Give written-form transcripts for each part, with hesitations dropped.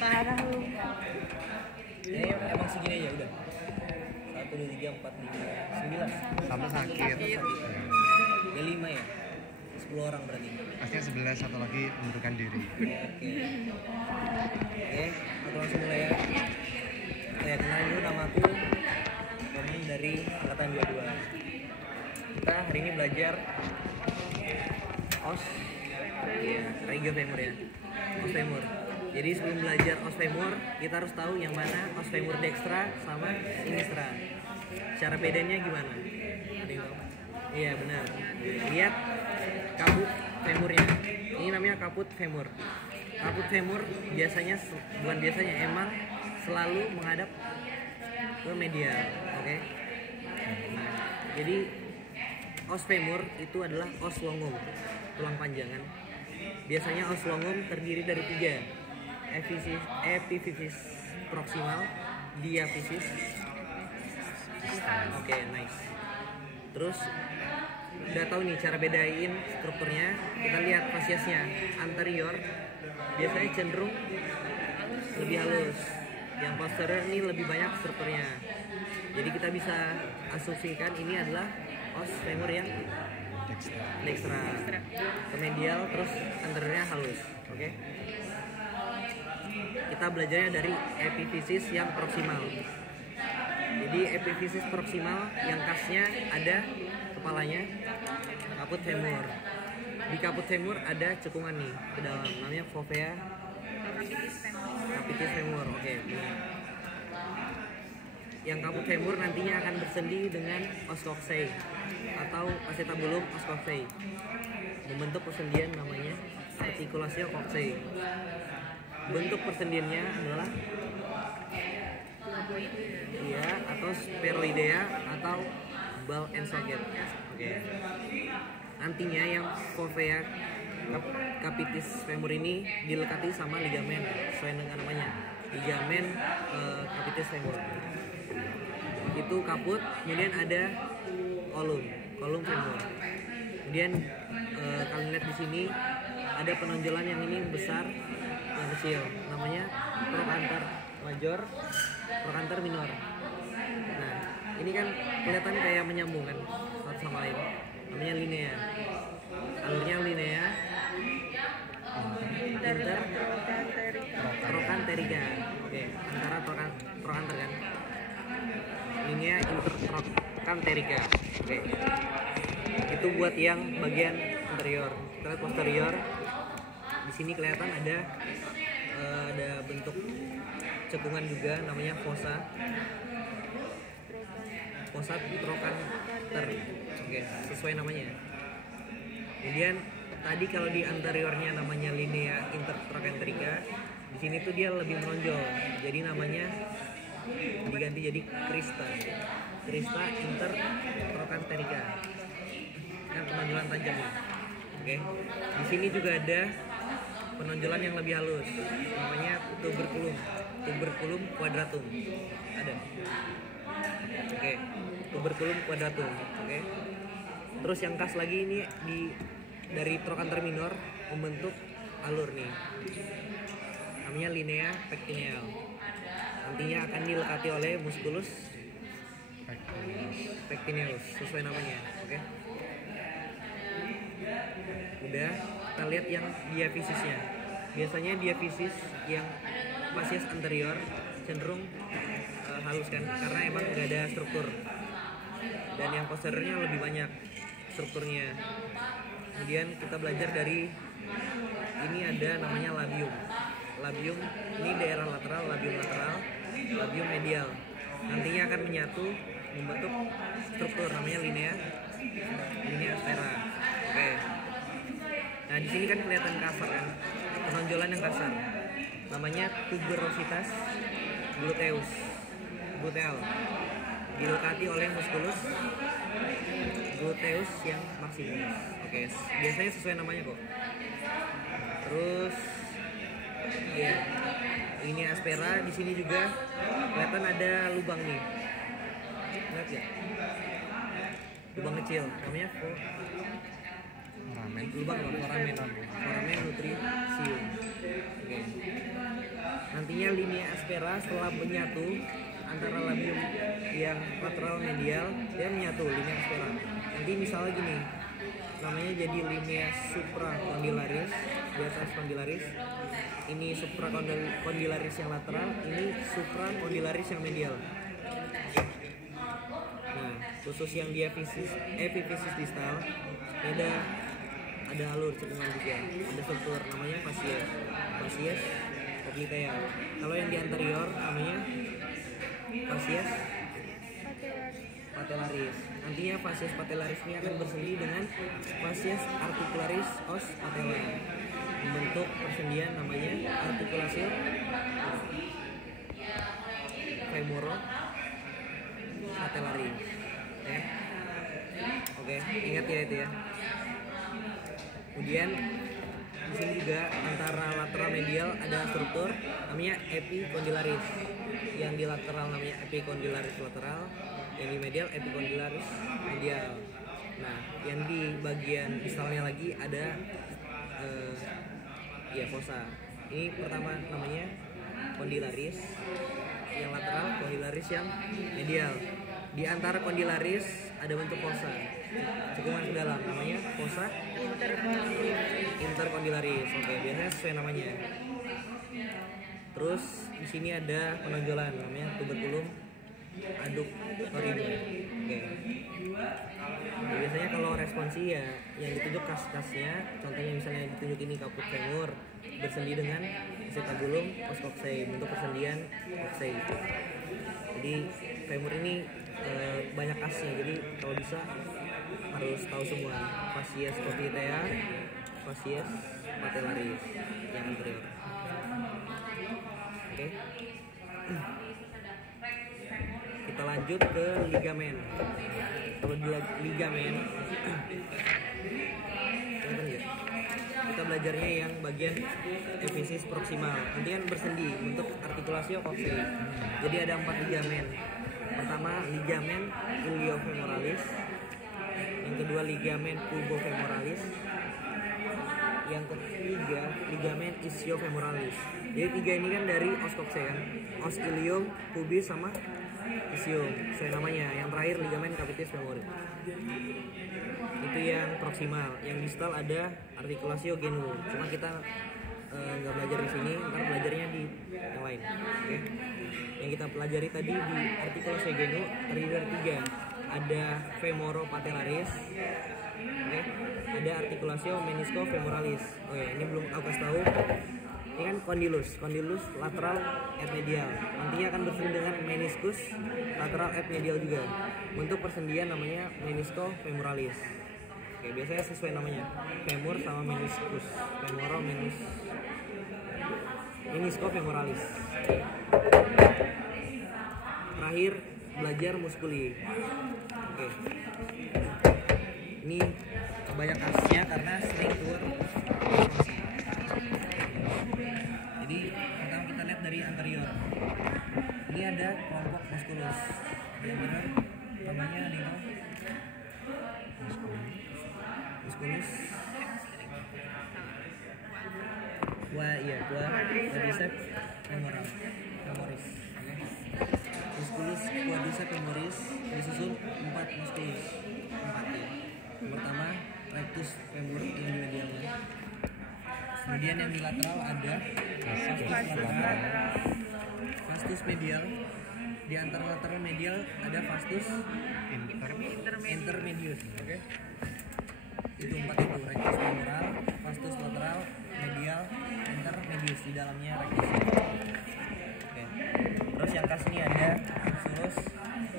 Parah lu. Ini emang segini aja udah. 1, 2, 3, 4, 5, 9. Sama sakit. Ya 5 ya. 10 orang berarti. Pastinya 11, satu lagi mundurkan diri. Oke, aku langsung mulai ya. Saya kenalin dulu, nama aku Romin dari angkatan 22. Kita hari ini belajar OS Regio Femur ya. OS Femur. Jadi sebelum belajar OS Femur, kita harus tahu yang mana OS Femur Dextra sama Sinistra. Cara bedanya gimana? Ada yang tahu? Iya benar. Lihat kaput femurnya. Ini namanya kaput femur. Kaput femur biasanya bukan biasanya emang selalu menghadap ke medial, oke? Nah, jadi os femur itu adalah os longum, tulang panjangan. Biasanya os longum terdiri dari 3. Epiphysis proximal, diaphysis. Oke, nice. Terus udah tahu nih cara bedain strukturnya. Kita lihat fasiesnya. Anterior biasanya cenderung lebih halus. Yang posterior ini lebih banyak strukturnya. Jadi kita bisa asumsikan ini adalah os femur yang dextra. Ke medial terus anteriornya halus. Oke. Kita belajarnya dari epiphysis yang proksimal. Jadi epiphysis proksimal yang khasnya ada kepalanya, kaput femur. Di kaput femur ada cekungan nih ke dalam, namanya fovea capitis femur. Oke. Yang kaput femur nantinya akan bersendi dengan os coxae atau acetabulum os coxae, membentuk persendian namanya articulatio coxae. Bentuk persendiannya adalah iya atau spheroidea atau ball and socket. Oke. Nantinya yang fovea capitis femur ini dilekati sama ligamen sesuai dengan namanya, ligamen capitis femur. Itu kaput, kemudian ada kolum femur. Kemudian kalian lihat di sini ada penonjolan yang ini besar, yang kecil, namanya trochanter major, trochanter minor. Nah, ini kan kelihatan kayak menyambung kan satu sama lain, namanya linea. Alurnya linea inter trochanterica. Oke, antara trochanter kan, linea inter trochanterica. Oke, itu buat yang bagian anterior. Kita lihat posterior. Di sini kelihatan ada bentuk cekungan juga, namanya fossa trochanter. Oke, sesuai namanya. Kemudian tadi kalau di anteriornya namanya linea intertrochanterica, di sini tuh dia lebih menonjol. Jadi namanya diganti jadi crista intertrochanterica. Kan penonjolan tajam nih. Oke. Di sini juga ada penonjolan yang lebih halus, namanya tuberculum quadratum. Ada. Oke. Tuberculum quadratum. Oke. Terus yang khas lagi ini dari trochanter minor membentuk alur nih, namanya linea pectineal. Nantinya akan dilekati oleh musculus pectineus sesuai namanya. Oke. Udah, kita lihat yang diafisisnya. Biasanya diafisis yang fasies anterior cenderung halus kan, karena emang nggak ada struktur. Dan yang posteriornya lebih banyak strukturnya. Kemudian kita belajar dari ini ada namanya labium. Labium ini daerah lateral, labium medial. Nantinya akan menyatu membentuk struktur namanya linea aspera. Oke. Nah, di sini kan kelihatan kasar kan, penonjolan yang kasar. Namanya tuberositas gluteal. Dilekati oleh musculus gluteus yang maximus. Oke, biasanya sesuai namanya kok. Terus ya, ini aspera. Di sini juga kelihatan ada lubang nih. Lihat ya, lubang kecil, namanya lubang apa? Foramen nutrisium. Artinya linea aspera setelah menyatu antara labium yang lateral medial dia menyatu linea aspera. Nanti misalnya gini, namanya jadi linea supracondylaris di atas condylaris. Ini supracondylaris yang lateral, ini supracondylaris yang medial. Nah, khusus yang di epiphysis distal ada alur cekungan juga, ada struktur namanya fascies popliteal. Kalau yang di anterior namanya fascies patellaris. Nantinya fascies patellaris ini akan bersendi dengan fascies articularis os patella, membentuk persendian namanya articulatio femoro patellaris. Oke, ingat ya itu ya. Kemudian di sini juga antara lateral medial ada struktur namanya epicondylaris. Yang di lateral namanya epicondylaris lateral, yang di medial epicondylaris medial. Nah, yang di bagian distalnya lagi ada fossa. Ini pertama namanya condylaris, yang lateral condylaris yang medial. Di antara condylaris ada bentuk fossa, cekungan ke dalam namanya fossa intercondylaris. Oke, biasanya sesuai namanya. Terus di sini ada penonjolan namanya tuberculum adductorinum. Oke. Nah, biasanya kalau responsi ya yang ditunjuk kas-kasnya, contohnya misalnya ditunjuk ini caput femur bersendi dengan acetabulum os coxae, bentuk persendian coxae. Jadi femur ini banyak kasnya, jadi kalau bisa harus tahu semua. Fascies popliteal, fascies patellaris yang anterior. Oke. Kita lanjut ke ligamen. Kalau di ligamen kita belajarnya yang bagian epiphysis proximal. Nanti kan bersendi untuk articulatio coxae. Jadi ada 4 ligamen. Pertama ligamen iliofemoralis, yang kedua ligamen pubofemoralis, yang ketiga ligamen ischiofemoralis. Jadi 3 ini kan dari os coxae kan, os ilium, pubis sama ischium, sesuai namanya. Yang terakhir ligamen capitis femoris. Itu yang proximal. Yang distal ada articulatio genu. Cuma kita nggak belajar di sini, ntar belajarnya di yang lain. Oke. Yang kita pelajari tadi di articulatio genu terdiri dari 3. Ada femoropatellaris. Oke. Ada articulatio meniscofemoralis. Oke, ini belum aku kasih tahu. Ini kan condylus lateral et medial. Nantinya akan bersendi dengan meniscus lateral et medial juga. Bentuk persendian namanya meniscofemoralis. Oke, biasanya sesuai namanya. Femur sama meniscus. Meniscofemoralis. Terakhir belajar muskuli. Oke. Ini banyak kasusnya karena sering keluar. Jadi pertama kita lihat dari anterior. Ini ada kelompok musculus. Yang benar namanya nino musculus. Quadriceps femoris. Musculus quadriceps femoris disusul 4 musculus. 4 ya. Pertama rectus femur yang di medialnya. Kemudian yang di lateral ada vastus medial. Di antara lateral medial ada vastus intermedius. Oke. Itu 4 itu, rectus femoral, vastus lateral, medial, intermedius, di dalamnya rectus. Oke. Terus yang khas ini ada musculus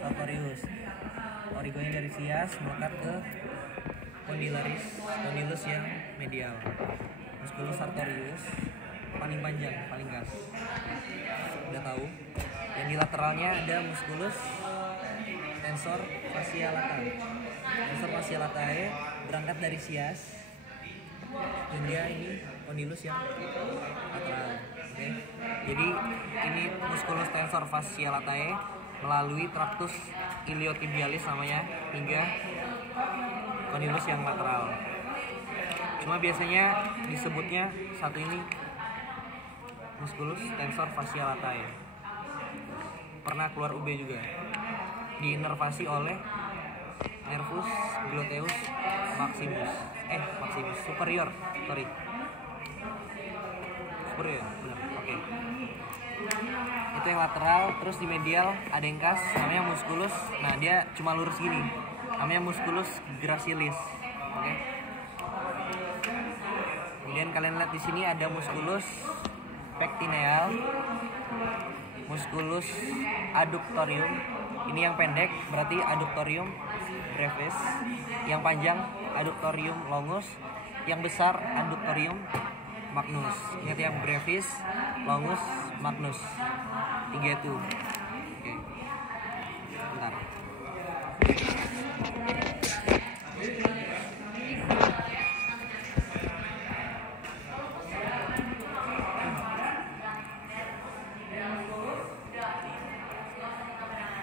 sartorius. Origonya dari sias melekat ke condylus yang medial. Musculus sartorius paling panjang, paling khas. Udah tahu. Yang di lateralnya ada musculus tensor fascia latae. Tensor fascia latae berangkat dari sias hingga ini condylus yang lateral. Oke. Jadi ini musculus tensor fascia latae melalui tractus iliotibialis namanya hingga condylus yang lateral. Cuma biasanya disebutnya satu ini musculus tensor fascia latae. Pernah keluar UB juga. Diinervasi oleh nervus gluteus maximus. Superior, sorry. Superior, benar. Oke. Itu yang lateral, terus di medial ada yang khas namanya musculus. Nah, dia cuma lurus gini. Namanya musculus gracilis. Oke. Kemudian kalian lihat di sini ada musculus pectineal, musculus adductorium. Ini yang pendek berarti adductorium brevis, yang panjang adductorium longus, yang besar adductorium magnus. Ingat yang brevis, longus, magnus. 3 itu. Oke. Bentar.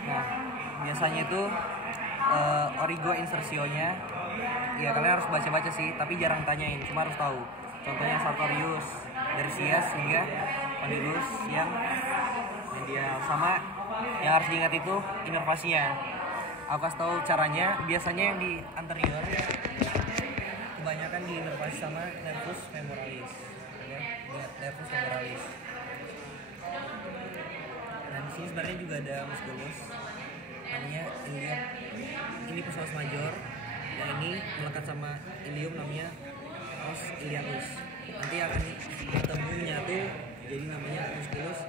Nah, biasanya itu origo insersionya ya kalian harus baca-baca sih, tapi jarang tanyain, cuma harus tahu. Contohnya sartorius, dersias hingga condylus yang medial. Sama yang harus diingat itu inervasinya. Aku kasih tahu caranya. Biasanya yang di anterior kebanyakan diinervasi sama nervus femoralis, ya, nervus femoralis. Nah, di sini sebenarnya juga ada musculus namanya ilium. Ini psoas major. Dan ini melekat sama ilium namanya os iliacus. Nanti akan bertemu menyatu jadi namanya musculus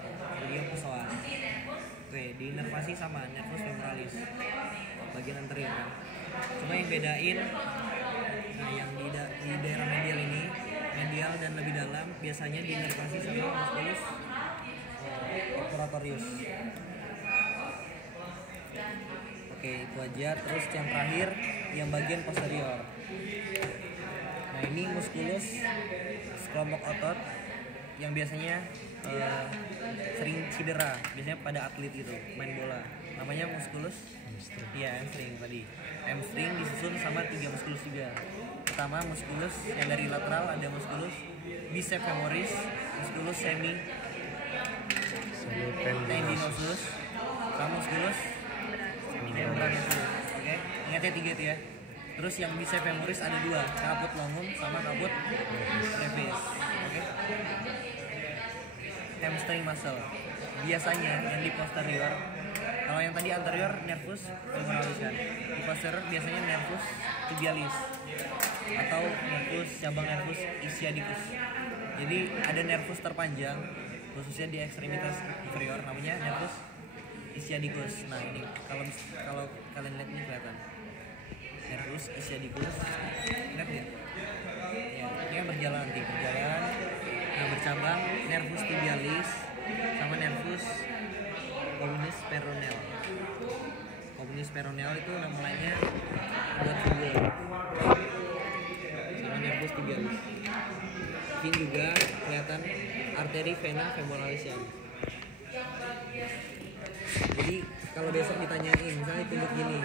ilium psoas. Oke, diinervasi sama nervus femoralis bagian anterior kan. Cuma yang bedain, nah yang di daerah medial ini, medial dan lebih dalam biasanya diinervasi sama musculus obturatorius. Oke, itu aja. Terus yang terakhir yang bagian posterior. Nah, ini musculus sekelompok otot yang biasanya sering cedera, biasanya pada atlet gitu, main bola. Namanya musculus hamstring tadi. Hamstring disusun sama 3 musculus juga. Pertama musculus yang dari lateral ada musculus bicep femoris, musculus tendinosus, sama musculus membranosus. Oke, ingatnya 3 itu ya. Terus yang bicep femoris ada 2, caput longum sama caput brevis. Oke. Hamstring muscle. Biasanya yang di posterior, kalau yang tadi anterior nervus femoralis kan. Di posterior biasanya nervus tibialis atau cabang nervus ischiadicus. Jadi ada nervus terpanjang khususnya di ekstremitas inferior namanya nervus ischiadicus. Nah, ini kalau kalian lihat ini kelihatan. Nervus ischiadicus. Lihat ya. Ya, ini kan berjalan. Yang bercabang nervus tibialis sama nervus communis peroneal. Communis peroneal itu nama lainnya buat pinggul. Sama nervus tibialis. Ini juga kelihatan arteri vena femoralisnya. Jadi kalau besok ditanyain, misalnya tunjuk gini,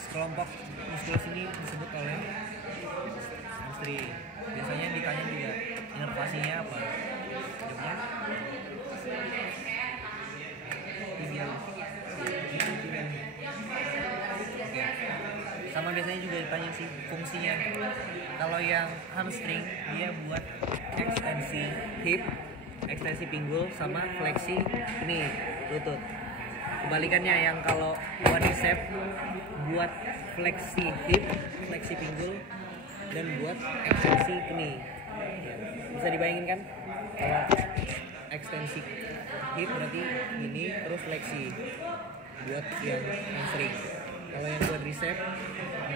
sekelompok musculus ini disebut oleh hamstring. Biasanya ditanya juga inervasinya apa? Jawabnya tibialis. Oke. Sama biasanya juga ditanya sih fungsinya. Kalau yang hamstring dia buat ekstensi hip, ekstensi pinggul sama fleksi ini lutut. Kebalikannya yang kalau quadriceps buat fleksi hip, fleksi pinggul dan buat ekstensi knie. Bisa dibayangin kan? Kalau ekstensi hip berarti ini terus fleksi buat yang hamstring. Kalau yang quadriceps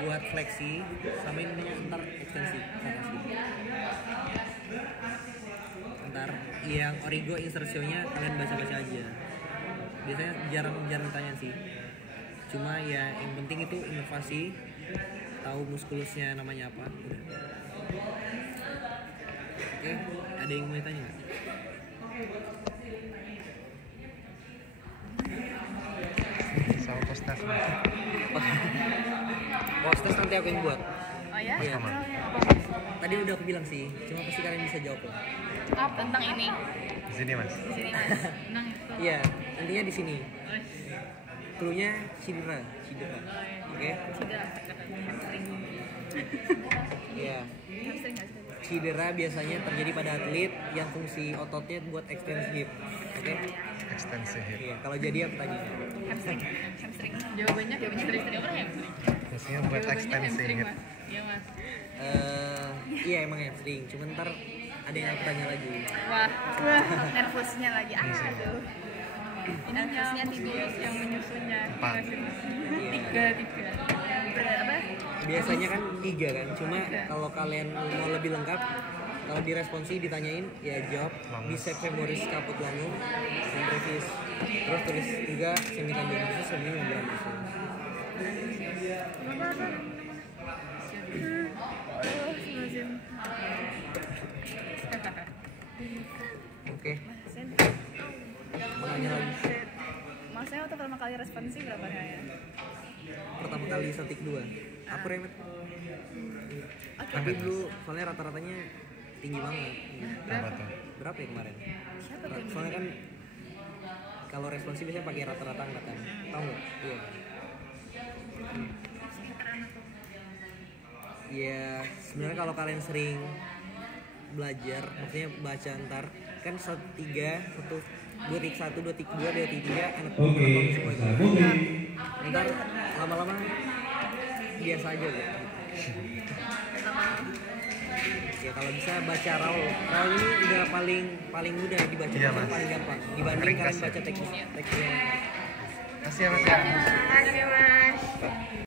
buat fleksi sama ini ntar ekstensi. Ntar yang origo insersionya kalian baca-baca aja. Biasanya jarang tanya sih. Cuma ya yang penting itu inovasi, tahu muskulusnya namanya apa. Oke, ada yang mau tanya nggak? Sama postas. Postas nanti aku yang buat. Oh ya? Iya. Oh, ya. Tadi udah aku bilang sih, cuma pasti kalian bisa jawab lah. Apa tentang ini? Di sini mas. Di sini Mas. Tentang itu. Iya, intinya di sini. Cluenya cedera. Oke? Cedera hamstring. Iya. Hamstring nggak sih? Cedera biasanya terjadi pada atlet yang fungsi ototnya buat extend hip. Oke? Ekstensi hip. Iya, kalau jadi apa tadi? Hamstring. Jawabannya hamstring. Hamstring. Maksudnya buat ekstensi hip. Mas. Iya Mas. Iya emang hamstring, cuman ntar ada yang aku tanya lagi. Wah, nervusnya lagi. Aduh. Ini nervusnya tidur yang menyusunnya. Empat. Iya. Tiga. Apa? Biasanya kan 3 kan, cuma kalau kalian mau lebih lengkap, kalau di responsi ditanyain ya jawab bicep femoris caput lanum dan brevis. Terus tulis juga semitan dominus semi membranus. Oke, mau nanya lagi. Masnya waktu pertama kali responsi berapa kayaknya? Pertama kali setik 2 aku remet. Tapi dulu soalnya rata-ratanya tinggi banget. Berapa tuh? Berapa ya kemarin? Siapa tuh? Soalnya kan kalau responsi biasanya pakai rata-rata angkatan. Tahu nggak? Iya. Iya, sebenarnya kalau kalian sering belajar, maksudnya baca ntar kan 1-3, 2-1, 2-3, 2-3 anak semua itu. Ntar lama-lama biasa aja gitu. Ya kalau bisa baca Raul ini udah paling mudah dibaca, Iya, Mas. paling gampang dibanding Ringkas kalian ya. baca teksnya. Kasih ya mas ya. Terima kasih Mas.